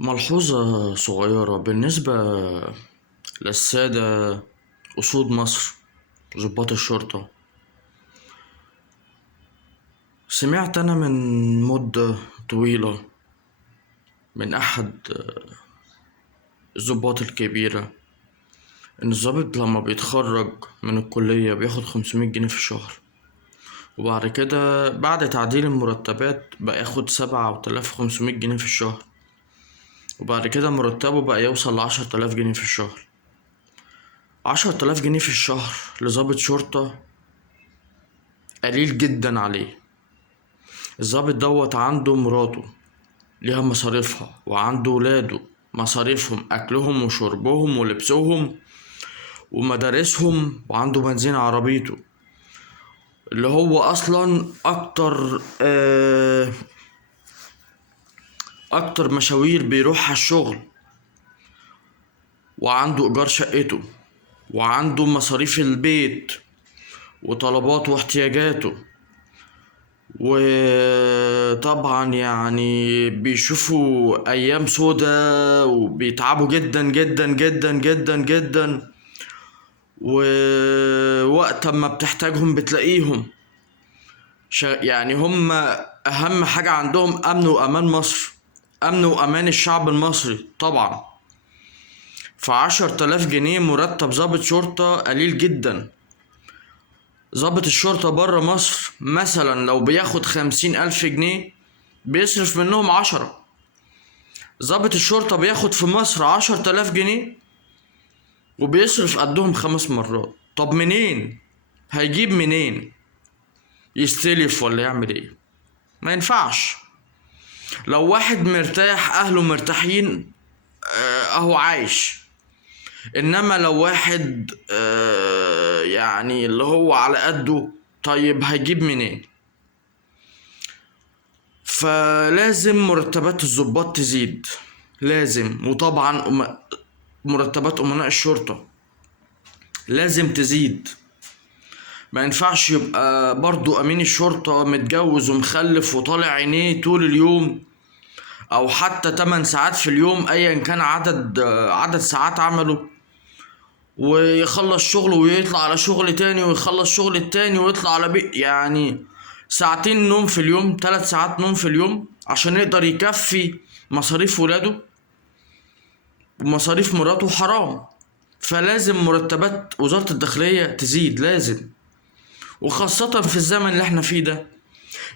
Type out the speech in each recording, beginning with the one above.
ملحوظة صغيرة بالنسبة للسادة أسود مصر، ضباط الشرطة. سمعت أنا من مدة طويلة من أحد الضباط الكبيرة إن الضابط لما بيتخرج من الكلية بياخد 500 جنيه في الشهر، وبعد كده بعد تعديل المرتبات بقى ياخد 7500 جنيه في الشهر، وبعد كده مرتبه بقى يوصل ل10 آلاف جنيه في الشهر. 10 آلاف جنيه في الشهر لضابط شرطة قليل جدا عليه. الضابط دوت عنده مراته ليها مصاريفها، وعنده ولاده مصاريفهم، أكلهم وشربهم ولبسهم ومدارسهم، وعنده بنزين عربيته اللي هو أصلا أكتر مشاوير بيروحها الشغل، وعنده إيجار شقته، وعنده مصاريف البيت وطلباته واحتياجاته. وطبعا يعني بيشوفوا ايام سودا وبيتعبوا جدا جدا جدا جدا جدا، ووقت ما بتحتاجهم بتلاقيهم. يعني هم اهم حاجة عندهم امن وامان مصر، امن وامان الشعب المصري طبعا. ف10 آلاف جنيه مرتب ضابط شرطة قليل جدا. ضابط الشرطة برا مصر مثلا لو بياخد 50 ألف جنيه بيصرف منهم 10. ضابط الشرطة بياخد في مصر 10 آلاف جنيه وبيصرف قدهم 5 مرات. طب منين؟ هيجيب منين؟ يستلف ولا يعمل ايه؟ ما ينفعش. لو واحد مرتاح أهله مرتاحين أهو عايش. إنما لو واحد يعني اللي هو على قده، طيب هيجيب منين؟ فلازم مرتبات الضباط تزيد، لازم. وطبعا مرتبات أمناء الشرطة لازم تزيد. ما ينفعش يبقى برضو أمين الشرطة متجوز ومخلف وطالع عينيه طول اليوم، أو حتى 8 ساعات في اليوم أيا كان عدد ساعات عمله، ويخلص شغله ويطلع على شغل تاني، ويخلص شغل التاني ويطلع على يعني 2 نوم في اليوم، 3 ساعات نوم في اليوم عشان يقدر يكفي مصاريف ولاده ومصاريف مراته. حرام. فلازم مرتبات وزارة الداخلية تزيد، لازم. وخاصة في الزمن اللي احنا فيه ده.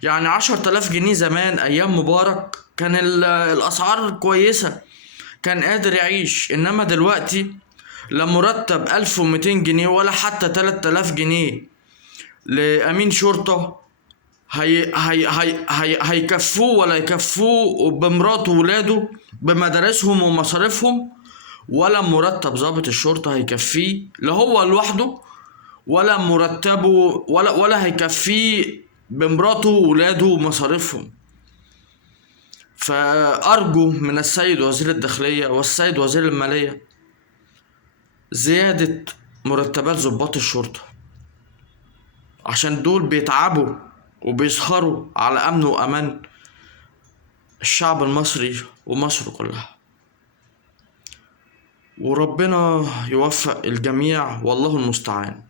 يعني 10 آلاف جنيه زمان أيام مبارك كان الأسعار كويسة، كان قادر يعيش. إنما دلوقتي لا مرتب 1200 جنيه ولا حتى 3000 جنيه لأمين شرطة هيكفوه ولا يكفوه بمراته وولاده بمدارسهم ومصاريفهم، ولا مرتب ضابط الشرطة هيكفيه لا هو لوحده، ولا مرتبه ولا هيكفيه بمراته وولاده ومصاريفهم. فأرجو من السيد وزير الداخلية والسيد وزير المالية زيادة مرتبات ضباط الشرطة، عشان دول بيتعبوا وبيسهروا على أمن وأمان الشعب المصري ومصر كلها. وربنا يوفق الجميع والله المستعان.